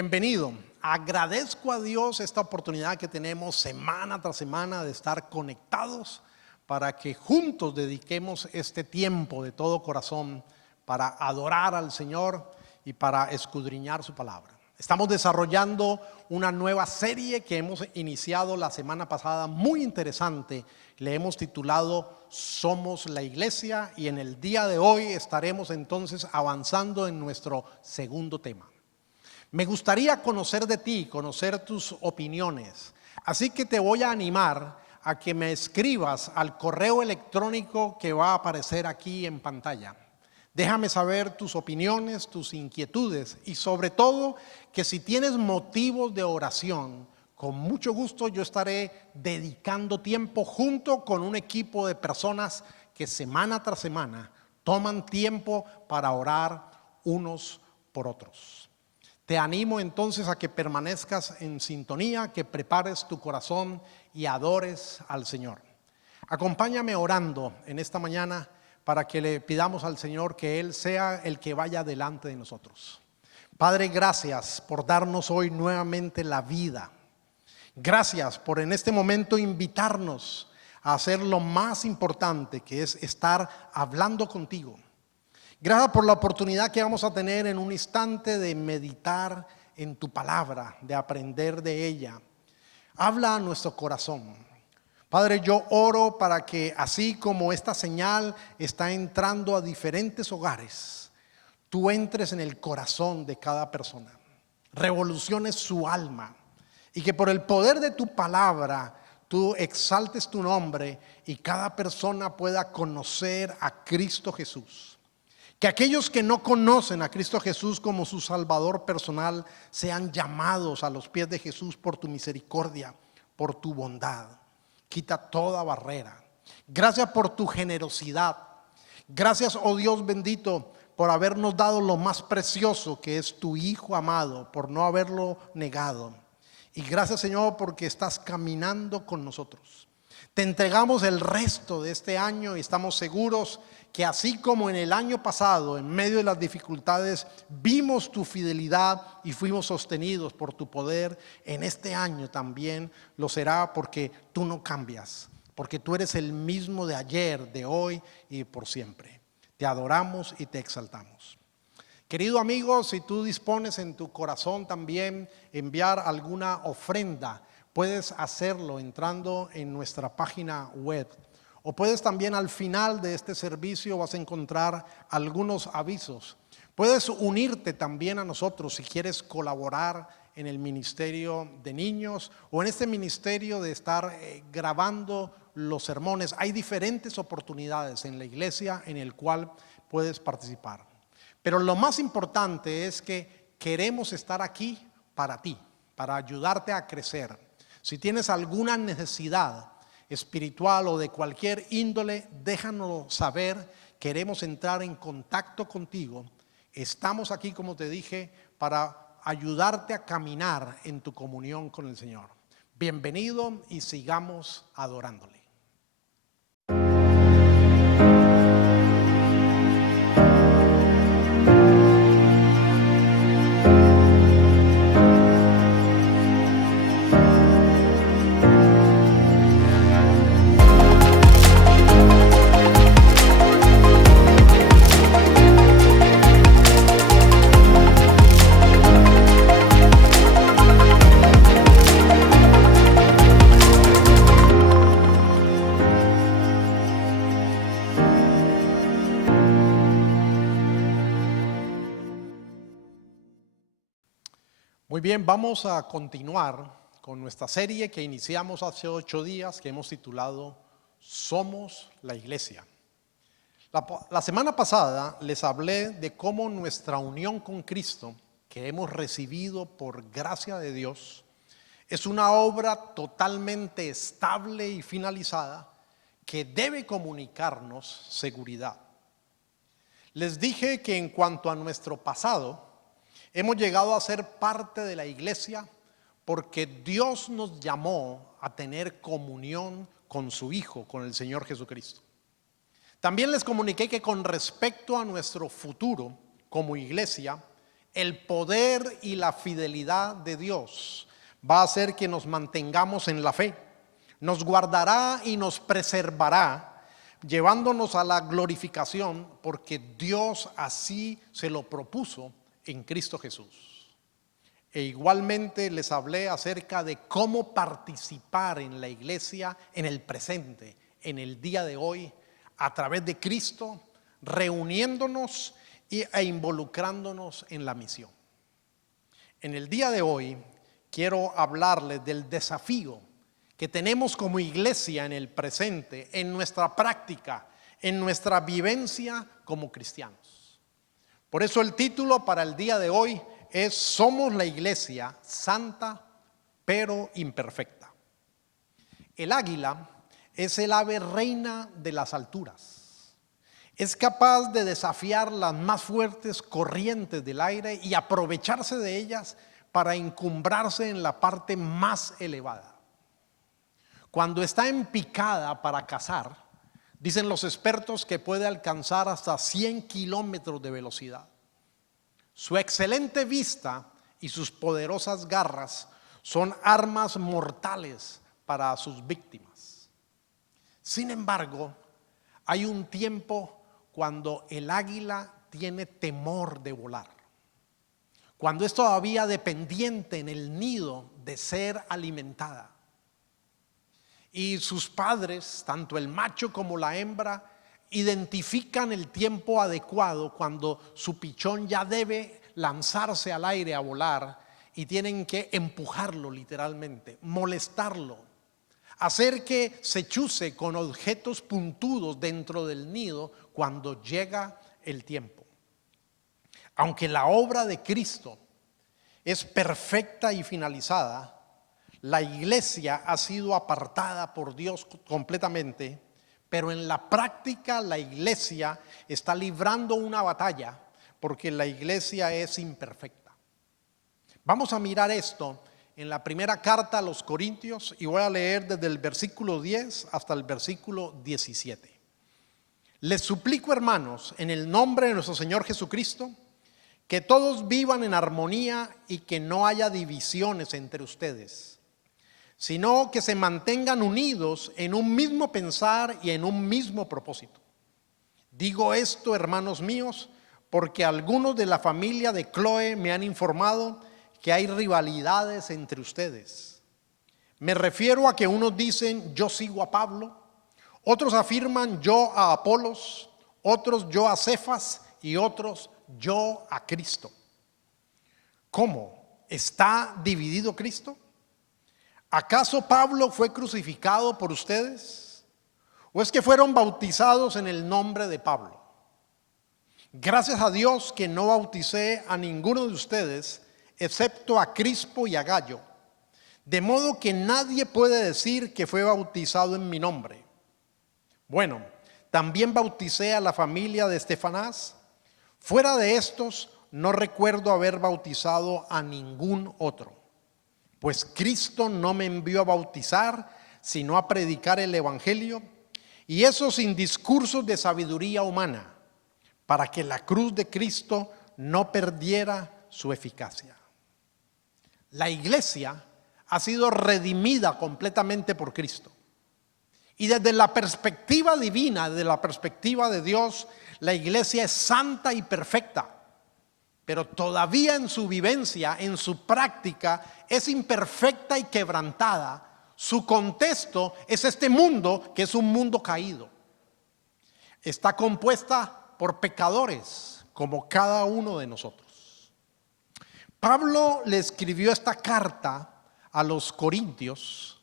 Bienvenido. Agradezco a Dios esta oportunidad que tenemos semana tras semana de estar conectados para que juntos dediquemos este tiempo de todo corazón para adorar al Señor y para escudriñar su palabra. Estamos desarrollando una nueva serie que hemos iniciado la semana pasada, muy interesante. Le hemos titulado Somos la Iglesia y en el día de hoy estaremos entonces avanzando en nuestro segundo tema. Me gustaría conocer de ti, conocer tus opiniones, así que te voy a animar a que me escribas al correo electrónico que va a aparecer aquí en pantalla. Déjame saber tus opiniones, tus inquietudes y sobre todo que si tienes motivos de oración, con mucho gusto yo estaré dedicando tiempo junto con un equipo de personas que semana tras semana toman tiempo para orar unos por otros. Te animo entonces a que permanezcas en sintonía, que prepares tu corazón y adores al Señor. Acompáñame orando en esta mañana para que le pidamos al Señor que Él sea el que vaya delante de nosotros. Padre, gracias por darnos hoy nuevamente la vida. Gracias por en este momento invitarnos a hacer lo más importante, que es estar hablando contigo. Gracias por la oportunidad que vamos a tener en un instante de meditar en tu palabra, de aprender de ella. Habla a nuestro corazón. Padre, yo oro para que así como esta señal está entrando a diferentes hogares, tú entres en el corazón de cada persona, revoluciones su alma y que por el poder de tu palabra tú exaltes tu nombre y cada persona pueda conocer a Cristo Jesús. Que aquellos que no conocen a Cristo Jesús como su Salvador personal sean llamados a los pies de Jesús por tu misericordia, por tu bondad. Quita toda barrera. Gracias por tu generosidad. Gracias, oh Dios bendito, por habernos dado lo más precioso que es tu Hijo amado, por no haberlo negado. Y gracias, Señor, porque estás caminando con nosotros. Te entregamos el resto de este año y estamos seguros que así como en el año pasado, en medio de las dificultades, vimos tu fidelidad y fuimos sostenidos por tu poder, en este año también lo será, porque tú no cambias, porque tú eres el mismo de ayer, de hoy y por siempre. Te adoramos y te exaltamos. Querido amigo, si tú dispones en tu corazón también enviar alguna ofrenda, puedes hacerlo entrando en nuestra página web. O puedes también al final de este servicio vas a encontrar algunos avisos. Puedes unirte también a nosotros si quieres colaborar en el ministerio de niños o en este ministerio de estar grabando los sermones. Hay diferentes oportunidades en la iglesia en el cual puedes participar. Pero lo más importante es que queremos estar aquí para ti, para ayudarte a crecer. Si tienes alguna necesidad espiritual o de cualquier índole, déjanos saber. Queremos entrar en contacto contigo. Estamos aquí, como te dije, para ayudarte a caminar en tu comunión con el Señor. Bienvenido y sigamos adorándole. Muy bien, vamos a continuar con nuestra serie que iniciamos hace 8 días, que hemos titulado Somos la Iglesia. La semana pasada les hablé de cómo nuestra unión con Cristo, que hemos recibido por gracia de Dios, es una obra totalmente estable y finalizada que debe comunicarnos seguridad. Les dije que en cuanto a nuestro pasado, hemos llegado a ser parte de la iglesia porque Dios nos llamó a tener comunión con su Hijo, con el Señor Jesucristo. También les comuniqué que con respecto a nuestro futuro como iglesia, el poder y la fidelidad de Dios va a hacer que nos mantengamos en la fe. Nos guardará y nos preservará, llevándonos a la glorificación, porque Dios así se lo propuso en Cristo Jesús. E igualmente les hablé acerca de cómo participar en la iglesia en el presente, en el día de hoy, a través de Cristo, reuniéndonos e involucrándonos en la misión. En el día de hoy quiero hablarles del desafío que tenemos como iglesia en el presente, en nuestra práctica, en nuestra vivencia como cristianos. Por eso el título para el día de hoy es: somos la iglesia santa pero imperfecta. El águila es el ave reina de las alturas. Es capaz de desafiar las más fuertes corrientes del aire y aprovecharse de ellas para encumbrarse en la parte más elevada. Cuando está en picada para cazar, dicen los expertos que puede alcanzar hasta 100 kilómetros de velocidad. Su excelente vista y sus poderosas garras son armas mortales para sus víctimas. Sin embargo, hay un tiempo cuando el águila tiene temor de volar, cuando es todavía dependiente en el nido de ser alimentada. Y sus padres, tanto el macho como la hembra, identifican el tiempo adecuado cuando su pichón ya debe lanzarse al aire a volar, y tienen que empujarlo literalmente, molestarlo, hacer que se chuce con objetos puntudos dentro del nido cuando llega el tiempo. Aunque la obra de Cristo es perfecta y finalizada, la iglesia ha sido apartada por Dios completamente, pero en la práctica la iglesia está librando una batalla porque la iglesia es imperfecta. Vamos a mirar esto en la primera carta a los Corintios y voy a leer desde el versículo 10 hasta el versículo 17. Les suplico, hermanos, en el nombre de nuestro Señor Jesucristo, que todos vivan en armonía y que no haya divisiones entre ustedes, sino que se mantengan unidos en un mismo pensar y en un mismo propósito. Digo esto, hermanos míos, porque algunos de la familia de Cloé me han informado que hay rivalidades entre ustedes. Me refiero a que unos dicen: yo sigo a Pablo, otros afirman: yo a Apolos, otros: yo a Cefas, y otros: yo a Cristo. ¿Cómo? ¿Está dividido Cristo? ¿Acaso Pablo fue crucificado por ustedes? ¿O es que fueron bautizados en el nombre de Pablo? Gracias a Dios que no bauticé a ninguno de ustedes, excepto a Crispo y a Gayo, de modo que nadie puede decir que fue bautizado en mi nombre. Bueno, también bauticé a la familia de Estefanás. Fuera de estos, no recuerdo haber bautizado a ningún otro. Pues Cristo no me envió a bautizar, sino a predicar el evangelio, y eso sin discursos de sabiduría humana, para que la cruz de Cristo no perdiera su eficacia. La iglesia ha sido redimida completamente por Cristo. Y desde la perspectiva divina, desde la perspectiva de Dios, la iglesia es santa y perfecta. Pero todavía en su vivencia, en su práctica, es imperfecta y quebrantada. Su contexto es este mundo, que es un mundo caído. Está compuesta por pecadores, como cada uno de nosotros. Pablo le escribió esta carta a los Corintios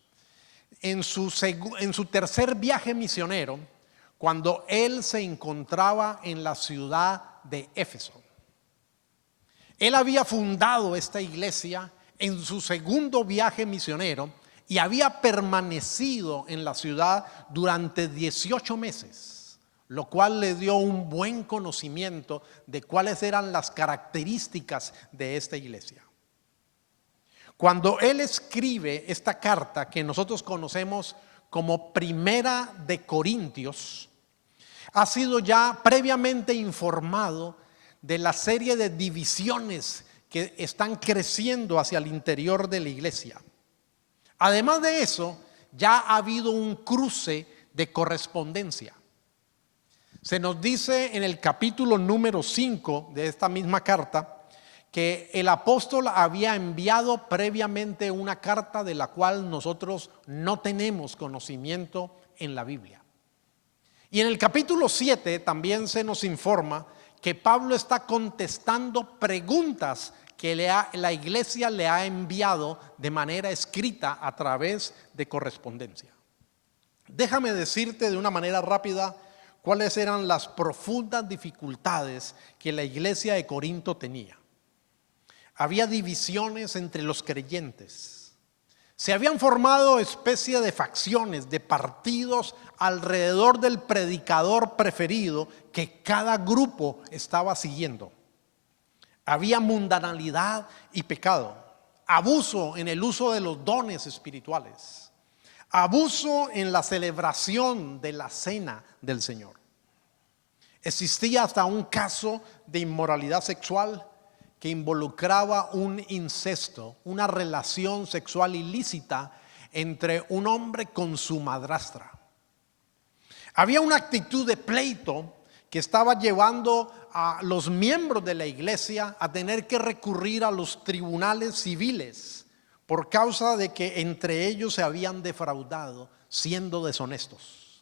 en su tercer viaje misionero, cuando él se encontraba en la ciudad de Éfeso. Él había fundado esta iglesia en su segundo viaje misionero y había permanecido en la ciudad durante 18 meses, lo cual le dio un buen conocimiento de cuáles eran las características de esta iglesia. Cuando él escribe esta carta que nosotros conocemos como Primera de Corintios, ha sido ya previamente informado de la serie de divisiones que están creciendo hacia el interior de la iglesia. Además de eso, ya ha habido un cruce de correspondencia. Se nos dice en el capítulo número 5 de esta misma carta que el apóstol había enviado previamente una carta de la cual nosotros no tenemos conocimiento en la Biblia. Y en el capítulo 7 también se nos informa que Pablo está contestando preguntas que la iglesia le ha enviado de manera escrita a través de correspondencia. Déjame decirte de una manera rápida cuáles eran las profundas dificultades que la iglesia de Corinto tenía. Había divisiones entre los creyentes. Se habían formado especie de facciones, de partidos alrededor del predicador preferido que cada grupo estaba siguiendo. Había mundanalidad y pecado, abuso en el uso de los dones espirituales, abuso en la celebración de la cena del Señor. Existía hasta un caso de inmoralidad sexual que involucraba un incesto, una relación sexual ilícita entre un hombre con su madrastra. Había una actitud de pleito que estaba llevando a los miembros de la iglesia a tener que recurrir a los tribunales civiles por causa de que entre ellos se habían defraudado siendo deshonestos.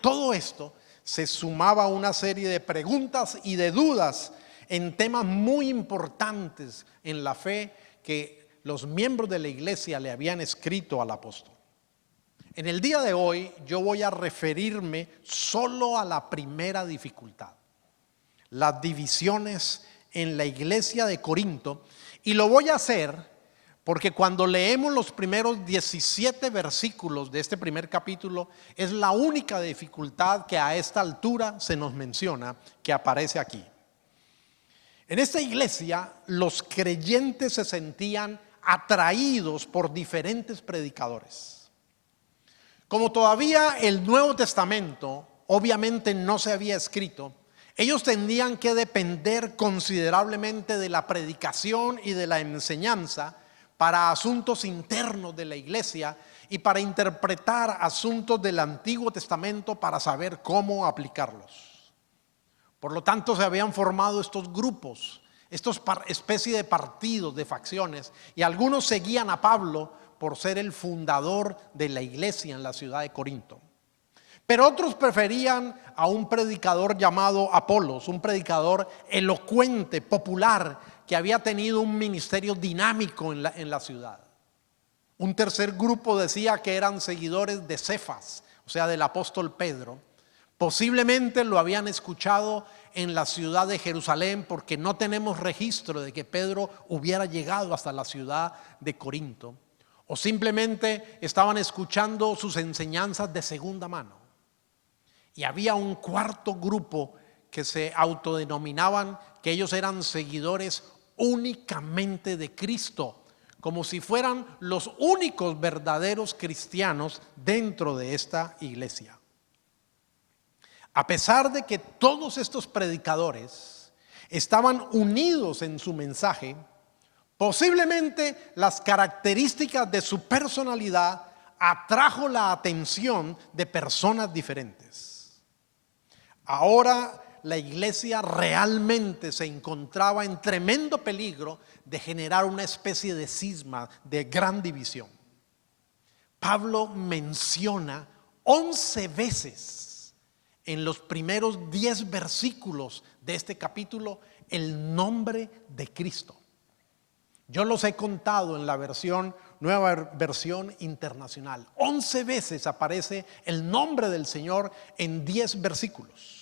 Todo esto se sumaba una serie de preguntas y de dudas en temas muy importantes en la fe que los miembros de la iglesia le habían escrito al apóstol. En el día de hoy yo voy a referirme solo a la primera dificultad, las divisiones en la iglesia de Corinto, y lo voy a hacer porque cuando leemos los primeros 17 versículos de este primer capítulo es la única dificultad que a esta altura se nos menciona que aparece aquí. En esta iglesia los creyentes se sentían atraídos por diferentes predicadores. Como todavía el Nuevo Testamento obviamente no se había escrito, ellos tenían que depender considerablemente de la predicación y de la enseñanza para asuntos internos de la iglesia y para interpretar asuntos del Antiguo Testamento para saber cómo aplicarlos. Por lo tanto, se habían formado estos grupos, estos especie de partidos, de facciones, y algunos seguían a Pablo por ser el fundador de la iglesia en la ciudad de Corinto. Pero otros preferían a un predicador llamado Apolos, un predicador elocuente, popular, que había tenido un ministerio dinámico en la ciudad. Un tercer grupo decía que eran seguidores de Cefas, o sea, del apóstol Pedro. Posiblemente lo habían escuchado en la ciudad de Jerusalén porque no tenemos registro de que Pedro hubiera llegado hasta la ciudad de Corinto. O simplemente estaban escuchando sus enseñanzas de segunda mano. Y había un cuarto grupo que se autodenominaban que ellos eran seguidores únicamente de Cristo, como si fueran los únicos verdaderos cristianos dentro de esta iglesia. A pesar de que todos estos predicadores estaban unidos en su mensaje, posiblemente las características de su personalidad atrajo la atención de personas diferentes. Ahora la iglesia realmente se encontraba en tremendo peligro de generar una especie de cisma, de gran división. Pablo menciona 11 veces en los primeros 10 versículos de este capítulo el nombre de Cristo. Yo los he contado en la nueva versión internacional. 11 veces aparece el nombre del Señor en 10 versículos.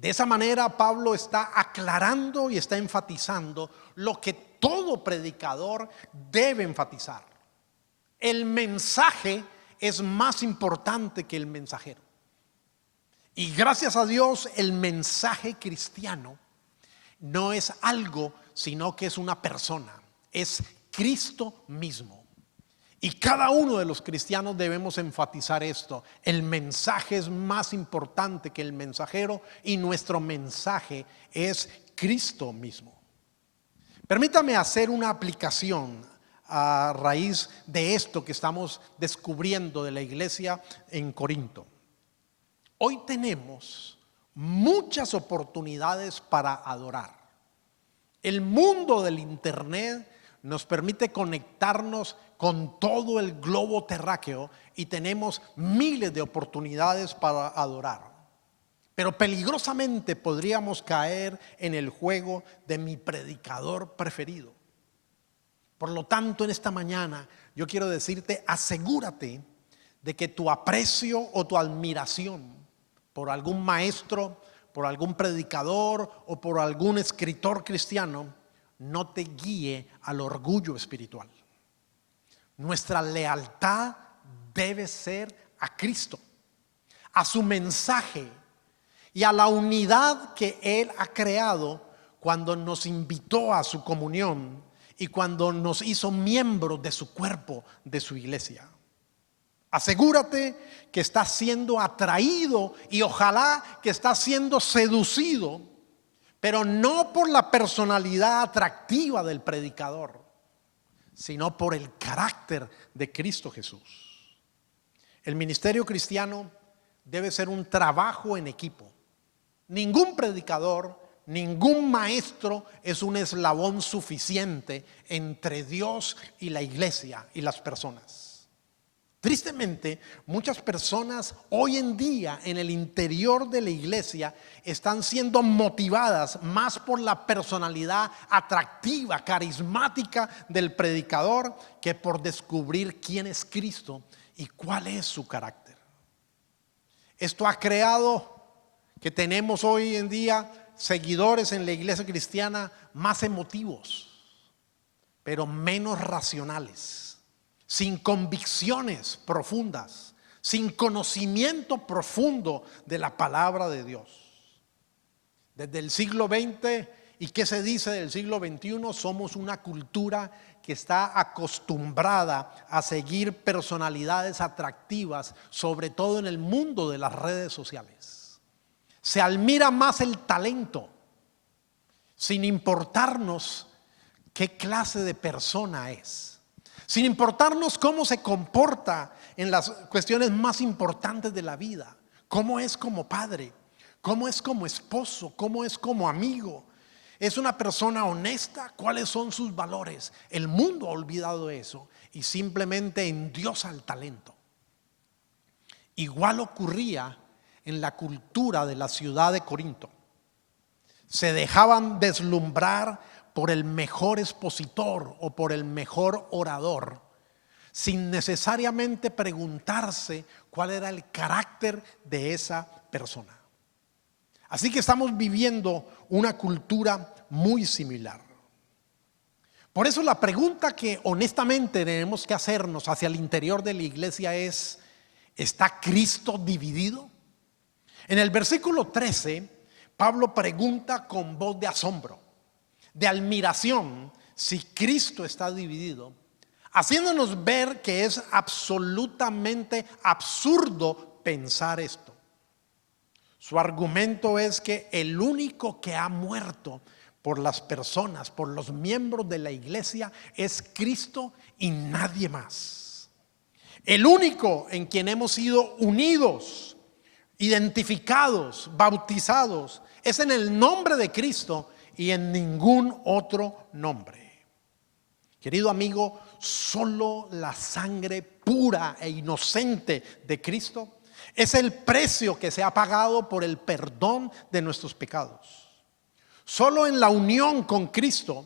De esa manera Pablo está aclarando y está enfatizando lo que todo predicador debe enfatizar. El mensaje es más importante que el mensajero. Y gracias a Dios el mensaje cristiano no es algo, sino que es una persona, es Cristo mismo. Y cada uno de los cristianos debemos enfatizar esto. El mensaje es más importante que el mensajero y nuestro mensaje es Cristo mismo. Permítame hacer una aplicación a raíz de esto que estamos descubriendo de la iglesia en Corinto. Hoy tenemos muchas oportunidades para adorar. El mundo del internet nos permite conectarnos con todo el globo terráqueo y tenemos miles de oportunidades para adorar. Pero peligrosamente podríamos caer en el juego de mi predicador preferido. Por lo tanto, en esta mañana yo quiero decirte, asegúrate de que tu aprecio o tu admiración por algún maestro, por algún predicador o por algún escritor cristiano no te guíe al orgullo espiritual. Nuestra lealtad debe ser a Cristo, a su mensaje y a la unidad que Él ha creado cuando nos invitó a su comunión y cuando nos hizo miembros de su cuerpo, de su iglesia. Asegúrate que estás siendo atraído y ojalá que estás siendo seducido, pero no por la personalidad atractiva del predicador, sino por el carácter de Cristo Jesús. El ministerio cristiano debe ser un trabajo en equipo. Ningún predicador, ningún maestro es un eslabón suficiente entre Dios y la iglesia y las personas. Tristemente, muchas personas hoy en día en el interior de la iglesia están siendo motivadas más por la personalidad atractiva, carismática del predicador que por descubrir quién es Cristo y cuál es su carácter. Esto ha creado que tenemos hoy en día seguidores en la iglesia cristiana más emotivos, pero menos racionales, sin convicciones profundas, sin conocimiento profundo de la palabra de Dios. Desde el siglo XX, ¿y qué se dice del siglo XXI? Somos una cultura que está acostumbrada a seguir personalidades atractivas, sobre todo en el mundo de las redes sociales. Se admira más el talento, sin importarnos qué clase de persona es, sin importarnos cómo se comporta en las cuestiones más importantes de la vida, cómo es como padre, cómo es como esposo, cómo es como amigo. ¿Es una persona honesta? ¿Cuáles son sus valores? El mundo ha olvidado eso y simplemente endiosa el talento. Igual ocurría en la cultura de la ciudad de Corinto. Se dejaban deslumbrar por el mejor expositor o por el mejor orador, sin necesariamente preguntarse cuál era el carácter de esa persona. Así que estamos viviendo una cultura muy similar. Por eso la pregunta que honestamente tenemos que hacernos hacia el interior de la iglesia es: ¿está Cristo dividido? En el versículo 13, Pablo pregunta con voz de asombro, de admiración, si Cristo está dividido, haciéndonos ver que es absolutamente absurdo pensar esto. Su argumento es que el único que ha muerto por las personas, por los miembros de la iglesia, es Cristo y nadie más. El único en quien hemos sido unidos, identificados, bautizados, es en el nombre de Cristo y en ningún otro nombre. Querido amigo, solo la sangre pura e inocente de Cristo es el precio que se ha pagado por el perdón de nuestros pecados. Solo en la unión con Cristo,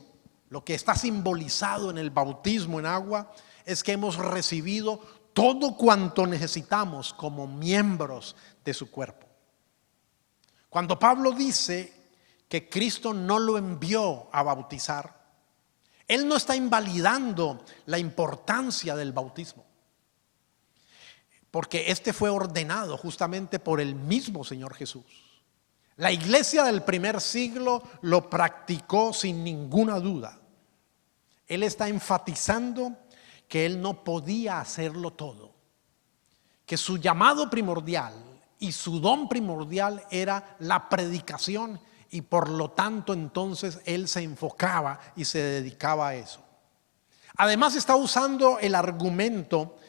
lo que está simbolizado en el bautismo en agua, es que hemos recibido todo cuanto necesitamos como miembros de su cuerpo. Cuando Pablo dice que Cristo no lo envió a bautizar, él no está invalidando la importancia del bautismo, porque este fue ordenado justamente por el mismo Señor Jesús. La iglesia del primer siglo lo practicó sin ninguna duda. Él está enfatizando que él no podía hacerlo todo, que su llamado primordial y su don primordial era la predicación y por lo tanto entonces él se enfocaba y se dedicaba a eso. Además está usando el argumento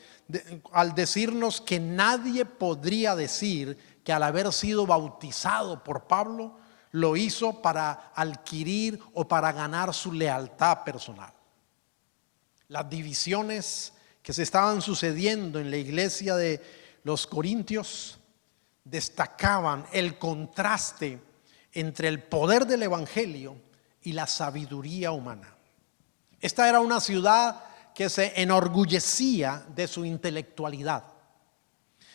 al decirnos que nadie podría decir que al haber sido bautizado por Pablo lo hizo para adquirir o para ganar su lealtad personal. Las divisiones que se estaban sucediendo en la iglesia de los Corintios destacaban el contraste entre el poder del evangelio y la sabiduría humana. Esta era una ciudad que se enorgullecía de su intelectualidad.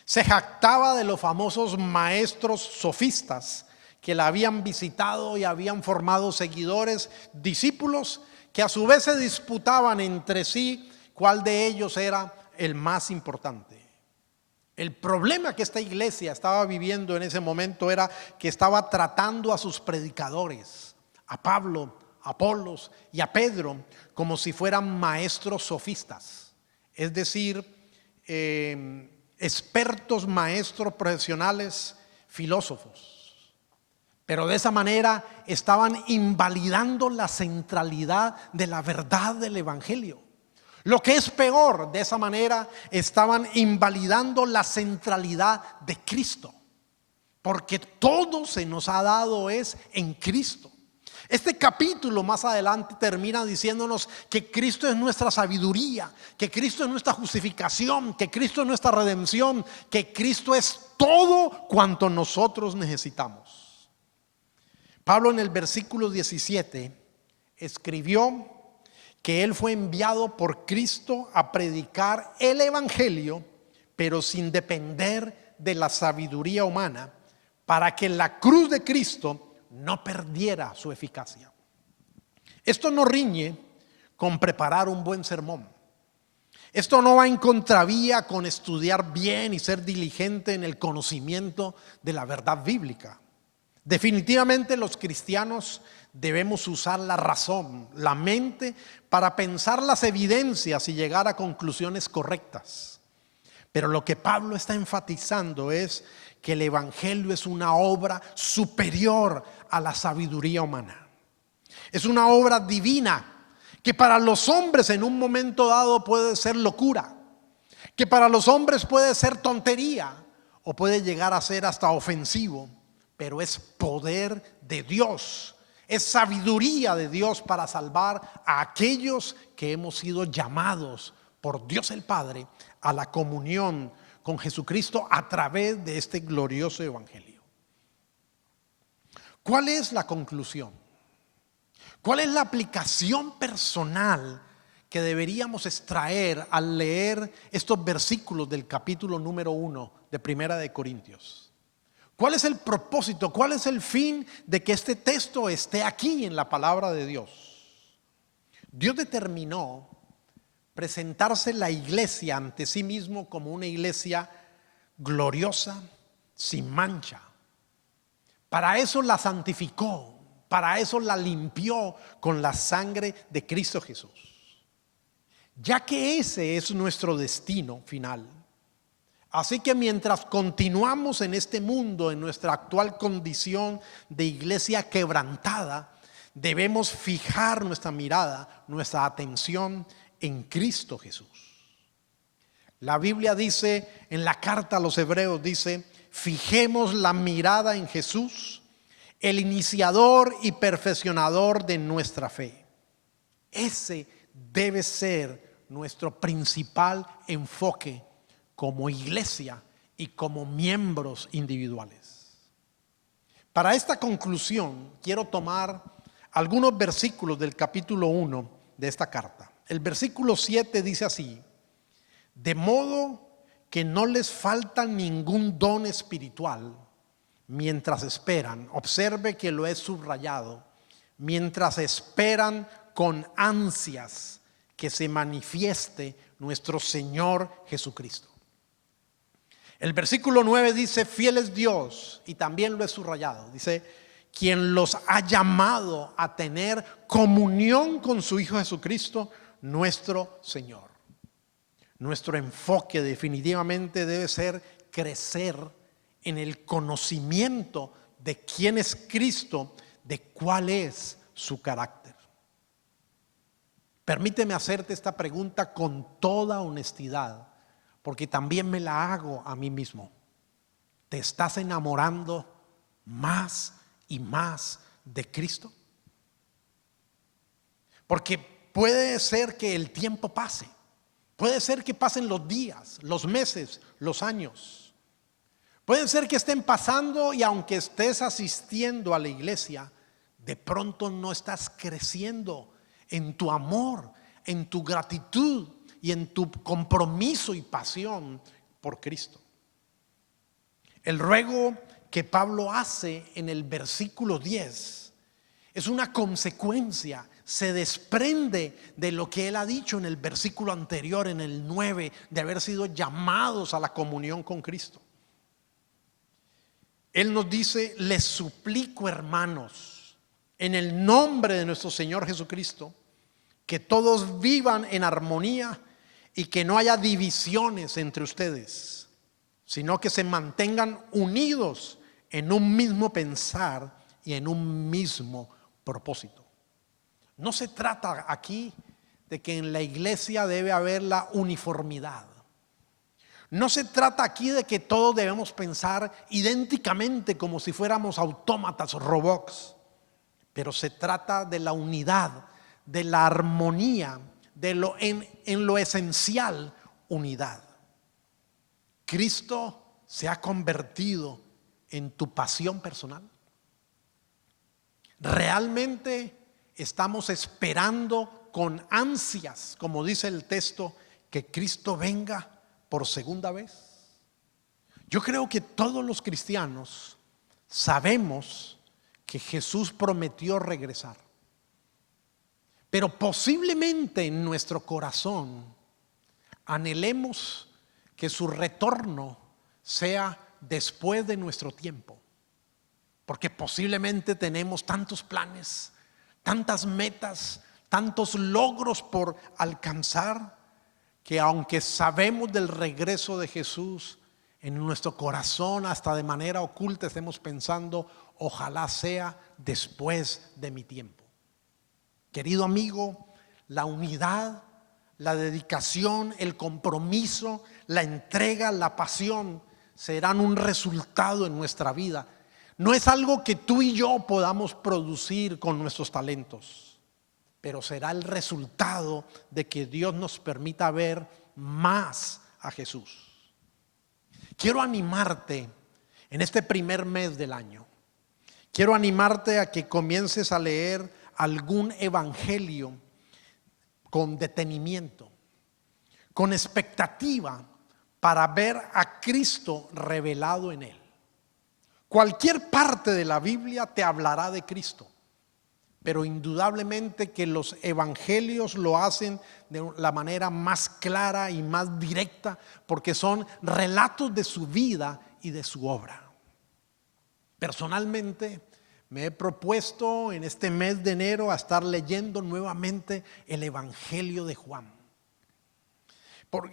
Se jactaba de los famosos maestros sofistas que la habían visitado y habían formado seguidores, discípulos, que a su vez se disputaban entre sí cuál de ellos era el más importante. El problema que esta iglesia estaba viviendo en ese momento era que estaba tratando a sus predicadores, a Pablo, a Apolos y a Pedro, como si fueran maestros sofistas, es decir, expertos maestros profesionales, filósofos. Pero de esa manera estaban invalidando la centralidad de la verdad del evangelio. Lo que es peor, de esa manera estaban invalidando la centralidad de Cristo, porque todo se nos ha dado es en Cristo. Este capítulo más adelante termina diciéndonos que Cristo es nuestra sabiduría, que Cristo es nuestra justificación, que Cristo es nuestra redención, que Cristo es todo cuanto nosotros necesitamos. Pablo en el versículo 17 escribió que él fue enviado por Cristo a predicar el evangelio, pero sin depender de la sabiduría humana, para que la cruz de Cristo no perdiera su eficacia. Esto no riñe con preparar un buen sermón. Esto no va en contravía con estudiar bien y ser diligente en el conocimiento de la verdad bíblica. Definitivamente los cristianos debemos usar la razón, la mente, para pensar las evidencias y llegar a conclusiones correctas. Pero lo que Pablo está enfatizando es que el evangelio es una obra superior a la sabiduría humana. Es una obra divina que para los hombres en un momento dado puede ser locura, que para los hombres puede ser tontería o puede llegar a ser hasta ofensivo, pero es poder de Dios, es sabiduría de Dios para salvar a aquellos que hemos sido llamados por Dios el Padre a la comunión con Jesucristo a través de este glorioso evangelio. ¿Cuál es la conclusión? ¿Cuál es la aplicación personal que deberíamos extraer al leer estos versículos del capítulo número 1 de Primera de Corintios? ¿Cuál es el propósito? ¿Cuál es el fin de que este texto esté aquí en la palabra de Dios? Dios determinó presentarse la iglesia ante sí mismo como una iglesia gloriosa, sin mancha. Para eso la santificó, para eso la limpió con la sangre de Cristo Jesús. Ya que ese es nuestro destino final. Así que mientras continuamos en este mundo, en nuestra actual condición de iglesia quebrantada, debemos fijar nuestra mirada, nuestra atención en Cristo Jesús. La Biblia dice, en la carta a los Hebreos dice, fijemos la mirada en Jesús, el iniciador y perfeccionador de nuestra fe. Ese debe ser nuestro principal enfoque como iglesia y como miembros individuales. Para esta conclusión quiero tomar algunos versículos del capítulo 1 de esta carta. El versículo 7 dice así: de modo que no les falta ningún don espiritual mientras esperan. Observe que lo he subrayado. Mientras esperan con ansias que se manifieste nuestro Señor Jesucristo. El versículo 9 dice, fiel es Dios, y también lo he subrayado, dice, quien los ha llamado a tener comunión con su Hijo Jesucristo, nuestro Señor. Nuestro enfoque definitivamente debe ser crecer en el conocimiento de quién es Cristo, de cuál es su carácter. Permíteme hacerte esta pregunta con toda honestidad, porque también me la hago a mí mismo. ¿Te estás enamorando más y más de Cristo? Porque puede ser que el tiempo pase, puede ser que pasen los días, los meses, los años. Puede ser que estén pasando y aunque estés asistiendo a la iglesia, de pronto no estás creciendo en tu amor, en tu gratitud y en tu compromiso y pasión por Cristo. El ruego que Pablo hace en el versículo 10 es una consecuencia, se desprende de lo que él ha dicho en el versículo anterior, en el 9, de haber sido llamados a la comunión con Cristo. Él nos dice: les suplico, hermanos, en el nombre de nuestro Señor Jesucristo, que todos vivan en armonía y que no haya divisiones entre ustedes, sino que se mantengan unidos en un mismo pensar y en un mismo propósito. No se trata aquí de que en la iglesia debe haber la uniformidad. No se trata aquí de que todos debemos pensar idénticamente como si fuéramos autómatas o robots, pero se trata de la unidad, de la armonía, de lo en lo esencial, unidad. Cristo se ha convertido en tu pasión personal. Realmente estamos esperando con ansias, como dice el texto, que Cristo venga por segunda vez. Yo creo que todos los cristianos sabemos que Jesús prometió regresar, pero posiblemente en nuestro corazón anhelemos que su retorno sea después de nuestro tiempo, porque posiblemente tenemos tantos planes, tantas metas, tantos logros por alcanzar, que aunque sabemos del regreso de Jesús, en nuestro corazón hasta de manera oculta estemos pensando: ojalá sea después de mi tiempo. Querido amigo, la unidad, la dedicación, el compromiso, la entrega, la pasión serán un resultado en nuestra vida. No es algo que tú y yo podamos producir con nuestros talentos, pero será el resultado de que Dios nos permita ver más a Jesús. Quiero animarte en este primer mes del año. Quiero animarte a que comiences a leer algún evangelio con detenimiento, con expectativa, para ver a Cristo revelado en él. Cualquier parte de la Biblia te hablará de Cristo, pero indudablemente que los evangelios lo hacen de la manera más clara y más directa, porque son relatos de su vida y de su obra. Personalmente me he propuesto en este mes de enero a estar leyendo nuevamente el Evangelio de Juan.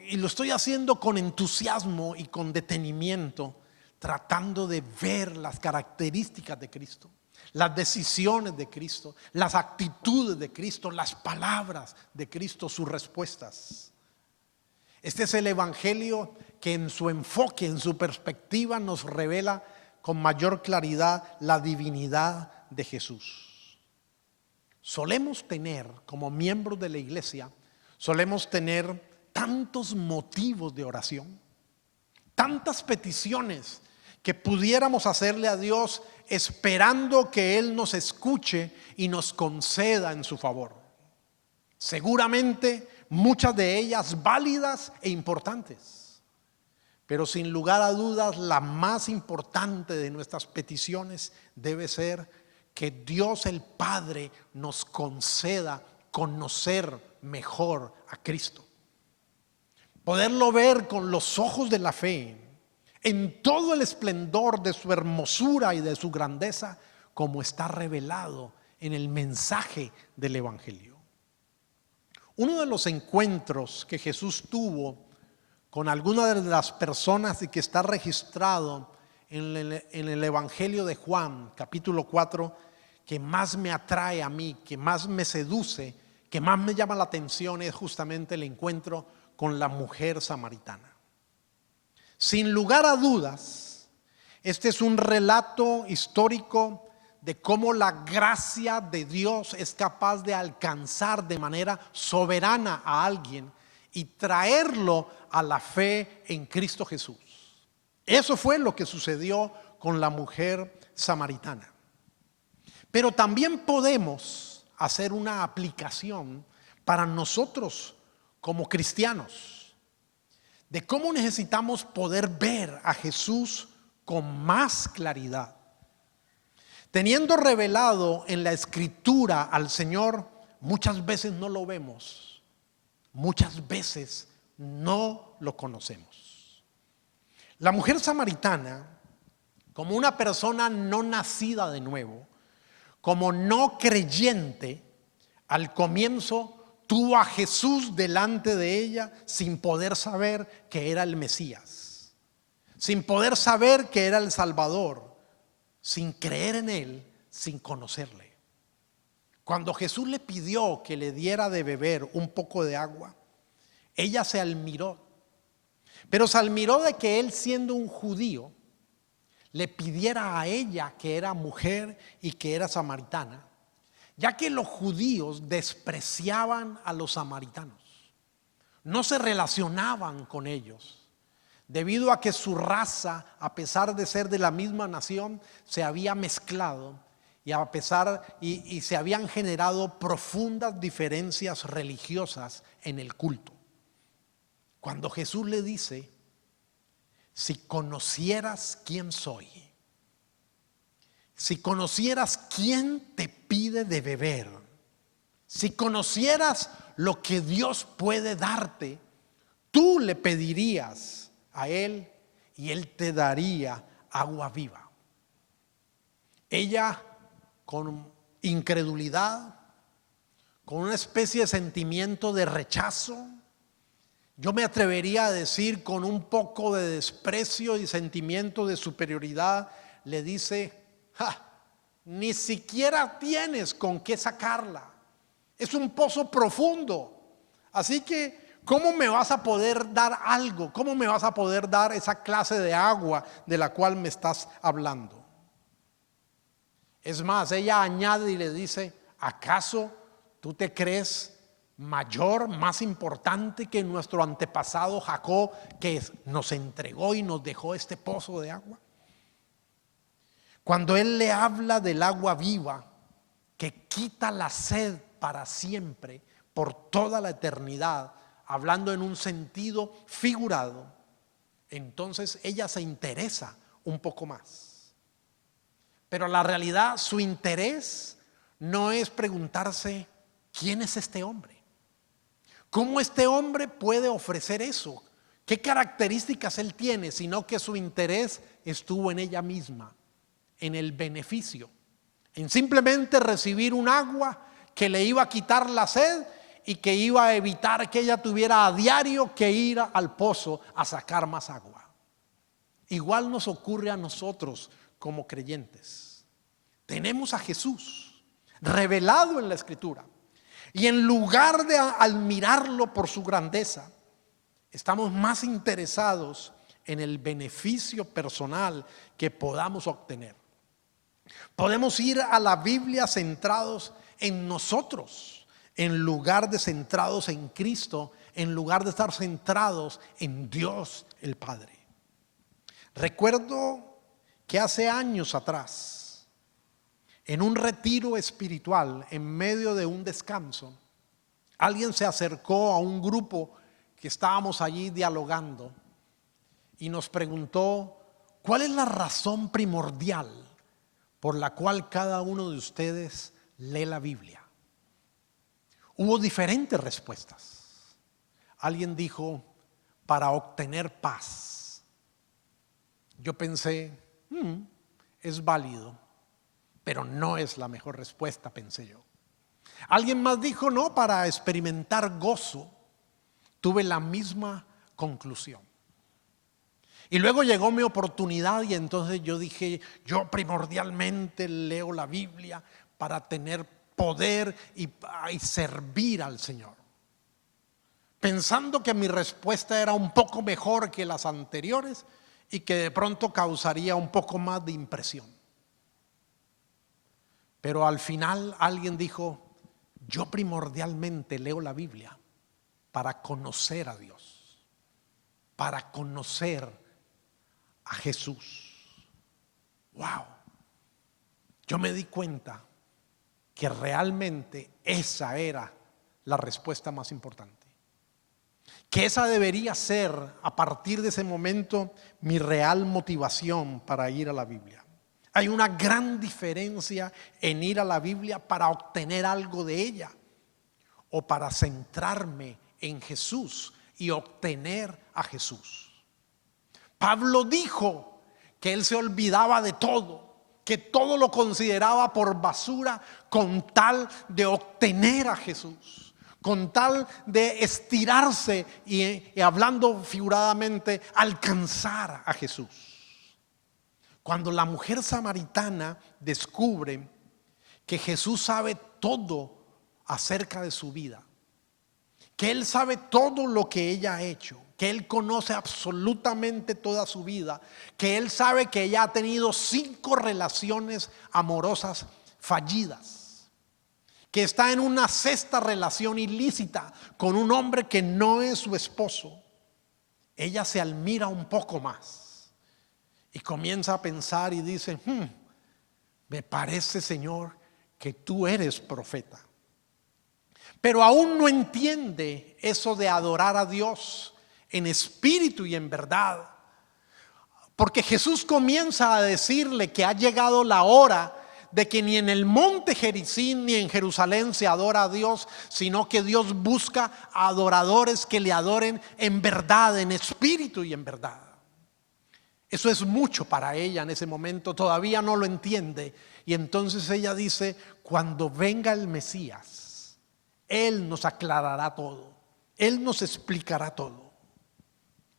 Y lo estoy haciendo con entusiasmo y con detenimiento, tratando de ver las características de Cristo, las decisiones de Cristo, las actitudes de Cristo, las palabras de Cristo, sus respuestas. Este es el evangelio que en su enfoque, en su perspectiva, nos revela con mayor claridad la divinidad de Jesús. Solemos tener, como miembros de la iglesia, solemos tener tantos motivos de oración, tantas peticiones que pudiéramos hacerle a Dios esperando que Él nos escuche y nos conceda en su favor. Seguramente muchas de ellas válidas e importantes, pero sin lugar a dudas la más importante de nuestras peticiones debe ser que Dios el Padre nos conceda conocer mejor a Cristo, poderlo ver con los ojos de la fe en todo el esplendor de su hermosura y de su grandeza, como está revelado en el mensaje del evangelio. Uno de los encuentros que Jesús tuvo con alguna de las personas y que está registrado en el evangelio de Juan, capítulo 4, que más me atrae a mí, que más me seduce, que más me llama la atención es justamente el encuentro con la mujer samaritana. Sin lugar a dudas, este es un relato histórico de cómo la gracia de Dios es capaz de alcanzar de manera soberana a alguien y traerlo a la fe en Cristo Jesús. Eso fue lo que sucedió con la mujer samaritana. Pero también podemos hacer una aplicación para nosotros como cristianos de cómo necesitamos poder ver a Jesús con más claridad. Teniendo revelado en la Escritura al Señor, muchas veces no lo vemos, muchas veces no lo conocemos. La mujer samaritana, como una persona no nacida de nuevo, como no creyente, al comienzo tuvo a Jesús delante de ella sin poder saber que era el Mesías, sin poder saber que era el Salvador, sin creer en él, sin conocerle. Cuando Jesús le pidió que le diera de beber un poco de agua, ella se admiró, pero se admiró de que él, siendo un judío, le pidiera a ella, que era mujer y que era samaritana, ya que los judíos despreciaban a los samaritanos, no se relacionaban con ellos, debido a que su raza, a pesar de ser de la misma nación, se había mezclado y se habían generado profundas diferencias religiosas en el culto. Cuando Jesús le dice: si conocieras quién soy, si conocieras quién te pide de beber, si conocieras lo que Dios puede darte, tú le pedirías a él y él te daría agua viva. Ella, con incredulidad, con una especie de sentimiento de rechazo, yo me atrevería a decir con un poco de desprecio y sentimiento de superioridad, le dice: ni siquiera tienes con qué sacarla, es un pozo profundo, así que ¿cómo me vas a poder dar algo? ¿Cómo me vas a poder dar esa clase de agua de la cual me estás hablando? Es más, ella añade y le dice: ¿acaso tú te crees mayor, más importante que nuestro antepasado Jacob, que nos entregó y nos dejó este pozo de agua? Cuando él le habla del agua viva que quita la sed para siempre, por toda la eternidad, hablando en un sentido figurado, entonces ella se interesa un poco más. Pero la realidad, su interés no es preguntarse: ¿quién es este hombre? ¿Cómo este hombre puede ofrecer eso? ¿Qué características él tiene? Sino que su interés estuvo en ella misma, en el beneficio, en simplemente recibir un agua que le iba a quitar la sed y que iba a evitar que ella tuviera a diario que ir al pozo a sacar más agua. Igual nos ocurre a nosotros como creyentes. Tenemos a Jesús revelado en la Escritura, y en lugar de admirarlo por su grandeza, estamos más interesados en el beneficio personal que podamos obtener. Podemos ir a la Biblia centrados en nosotros, en lugar de centrados en Cristo, en lugar de estar centrados en Dios el Padre. Recuerdo que hace años atrás, en un retiro espiritual, en medio de un descanso, alguien se acercó a un grupo que estábamos allí dialogando y nos preguntó: ¿cuál es la razón primordial por la cual cada uno de ustedes lee la Biblia? Hubo diferentes respuestas. Alguien dijo: para obtener paz. Yo pensé, es válido, pero no es la mejor respuesta, pensé yo. Alguien más dijo: no, para experimentar gozo. Tuve la misma conclusión. Y luego llegó mi oportunidad y entonces yo dije: yo primordialmente leo la Biblia para tener poder y servir al Señor, pensando que mi respuesta era un poco mejor que las anteriores y que de pronto causaría un poco más de impresión. Pero al final alguien dijo: yo primordialmente leo la Biblia para conocer a Dios, para conocer a Jesús. Wow. Yo me di cuenta que realmente esa era la respuesta más importante, que esa debería ser a partir de ese momento mi real motivación para ir a la Biblia. Hay una gran diferencia en ir a la Biblia para obtener algo de ella o para centrarme en Jesús y obtener a Jesús. Pablo dijo que él se olvidaba de todo, que todo lo consideraba por basura con tal de obtener a Jesús, con tal de estirarse y hablando figuradamente, alcanzar a Jesús. Cuando la mujer samaritana descubre que Jesús sabe todo acerca de su vida, que Él sabe todo lo que ella ha hecho, que Él conoce absolutamente toda su vida, que Él sabe que ella ha tenido 5 relaciones amorosas fallidas, que está en una 6ª relación ilícita con un hombre que no es su esposo, ella se admira un poco más y comienza a pensar y dice: me parece, Señor, que tú eres profeta. Pero aún no entiende eso de adorar a Dios en espíritu y en verdad, porque Jesús comienza a decirle que ha llegado la hora de que ni en el monte Gerizim ni en Jerusalén se adora a Dios, sino que Dios busca adoradores que le adoren en verdad, en espíritu y en verdad. Eso es mucho para ella en ese momento, todavía no lo entiende. Y entonces ella dice: cuando venga el Mesías, Él nos aclarará todo, Él nos explicará todo.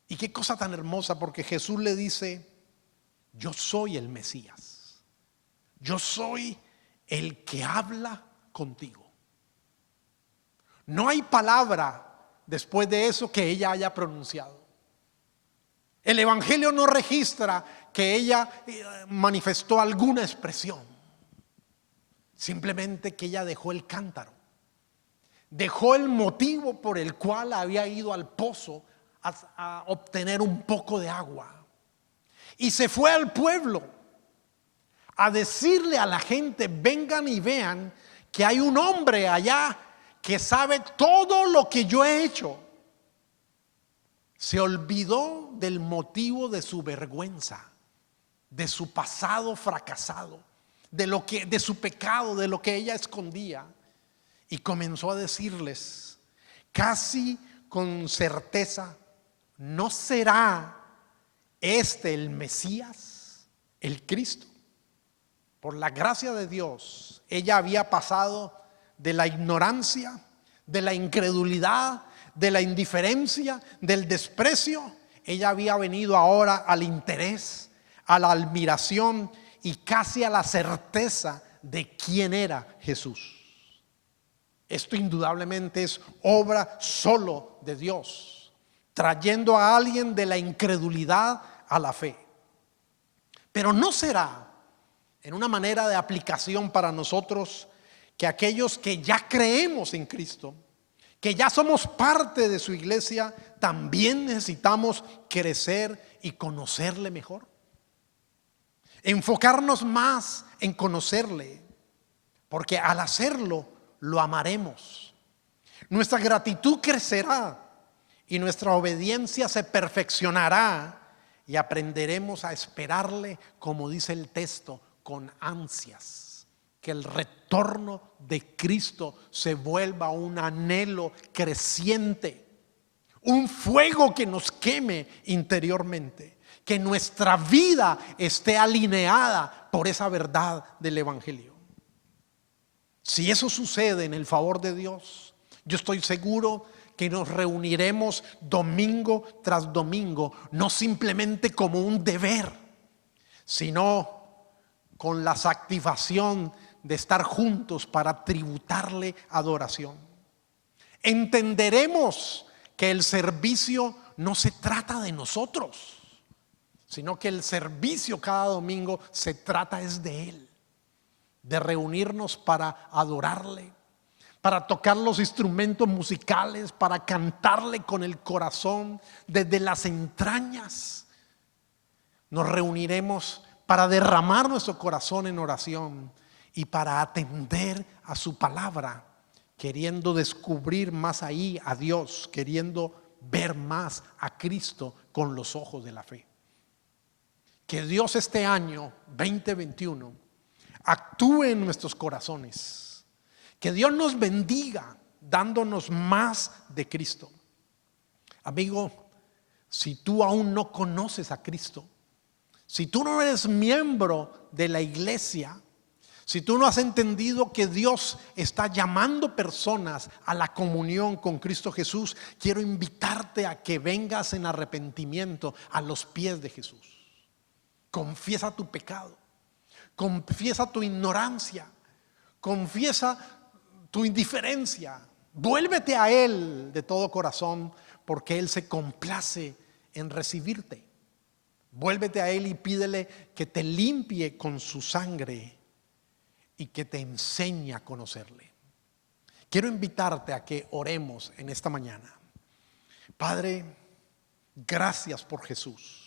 Y qué cosa tan hermosa, porque Jesús le dice: yo soy el Mesías, yo soy el que habla contigo. No hay palabra después de eso que ella haya pronunciado. El Evangelio no registra que ella manifestó alguna expresión, simplemente que ella dejó el cántaro, dejó el motivo por el cual había ido al pozo a obtener un poco de agua y se fue al pueblo a decirle a la gente: vengan y vean que hay un hombre allá que sabe todo lo que yo he hecho. Se olvidó del motivo de su vergüenza, de su pasado fracasado, de su pecado, de lo que ella escondía, y comenzó a decirles casi con certeza: ¿no será este el Mesías, el Cristo? Por la gracia de Dios, ella había pasado de la ignorancia, de la incredulidad, de la indiferencia, del desprecio. Ella había venido ahora al interés, a la admiración y casi a la certeza de quién era Jesús. Esto indudablemente es obra solo de Dios, trayendo a alguien de la incredulidad a la fe. Pero no será, en una manera de aplicación para nosotros, que aquellos que ya creemos en Cristo, que ya somos parte de su iglesia, también necesitamos crecer y conocerle mejor, enfocarnos más en conocerle, porque al hacerlo lo amaremos, nuestra gratitud crecerá y nuestra obediencia se perfeccionará y aprenderemos a esperarle, como dice el texto, con ansias. Que el retorno de Cristo se vuelva un anhelo creciente, un fuego que nos queme interiormente, que nuestra vida esté alineada por esa verdad del Evangelio. Si eso sucede en el favor de Dios, yo estoy seguro que nos reuniremos domingo tras domingo, no simplemente como un deber, sino con la activación de estar juntos para tributarle adoración. Entenderemos que el servicio no se trata de nosotros, sino que el servicio cada domingo se trata es de Él, de reunirnos para adorarle, para tocar los instrumentos musicales, para cantarle con el corazón desde las entrañas. Nos reuniremos para derramar nuestro corazón en oración y para atender a su palabra, queriendo descubrir más ahí a Dios, queriendo ver más a Cristo con los ojos de la fe. Que Dios este año 2021 actúe en nuestros corazones. Que Dios nos bendiga dándonos más de Cristo. Amigo, si tú aún no conoces a Cristo, si tú no eres miembro de la iglesia, si tú no has entendido que Dios está llamando personas a la comunión con Cristo Jesús, quiero invitarte a que vengas en arrepentimiento a los pies de Jesús. Confiesa tu pecado, confiesa tu ignorancia, confiesa tu indiferencia. Vuélvete a Él de todo corazón, porque Él se complace en recibirte. Vuélvete a Él y pídele que te limpie con su sangre y que te enseñe a conocerle. Quiero invitarte a que oremos en esta mañana. Padre, gracias por Jesús.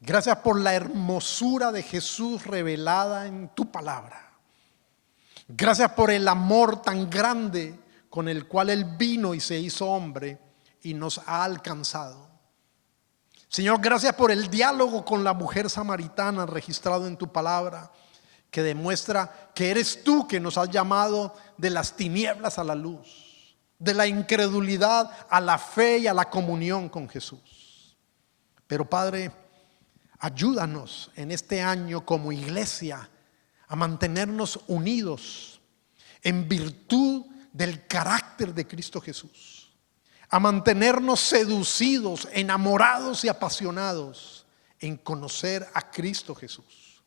Gracias por la hermosura de Jesús revelada en tu palabra. Gracias por el amor tan grande con el cual Él vino y se hizo hombre y nos ha alcanzado. Señor, gracias por el diálogo con la mujer samaritana registrado en tu palabra, que demuestra que eres tú que nos has llamado de las tinieblas a la luz, de la incredulidad a la fe y a la comunión con Jesús. Pero Padre, ayúdanos en este año como iglesia a mantenernos unidos en virtud del carácter de Cristo Jesús, a mantenernos seducidos, enamorados y apasionados en conocer a Cristo Jesús.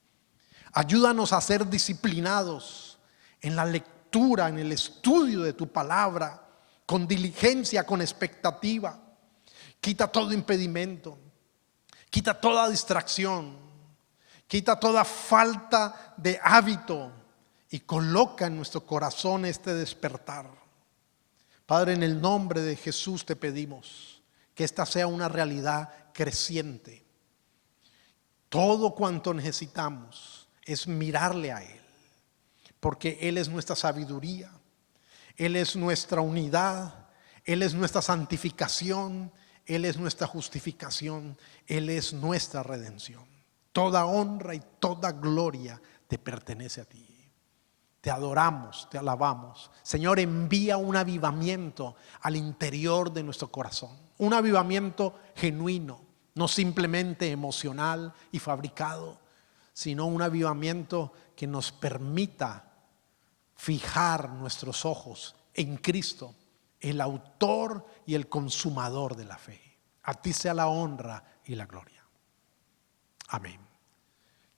Ayúdanos a ser disciplinados en la lectura, en el estudio de tu palabra, con diligencia, con expectativa. Quita todo impedimento, quita toda distracción, quita toda falta de hábito y coloca en nuestro corazón este despertar. Padre, en el nombre de Jesús te pedimos que esta sea una realidad creciente. Todo cuanto necesitamos es mirarle a Él, porque Él es nuestra sabiduría, Él es nuestra unidad, Él es nuestra santificación, Él es nuestra justificación, Él es nuestra redención. Toda honra y toda gloria te pertenece a ti. Te adoramos, te alabamos. Señor, envía un avivamiento al interior de nuestro corazón, un avivamiento genuino, no simplemente emocional y fabricado, sino un avivamiento que nos permita fijar nuestros ojos en Cristo, el autor y el consumador de la fe. A ti sea la honra y la gloria. Amén.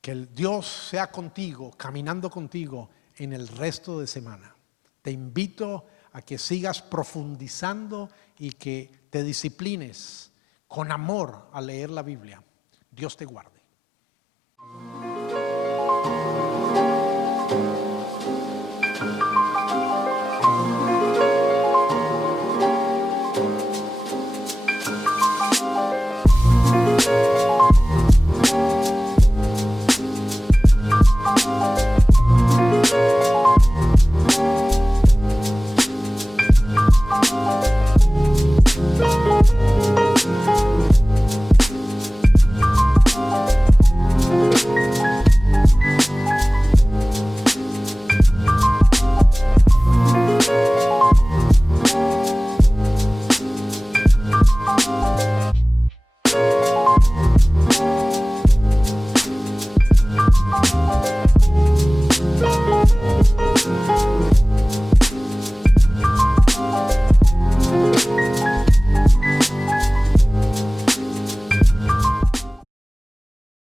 Que el Dios sea contigo, caminando contigo en el resto de semana. Te invito a que sigas profundizando y que te disciplines con amor a leer la Biblia. Dios te guarde.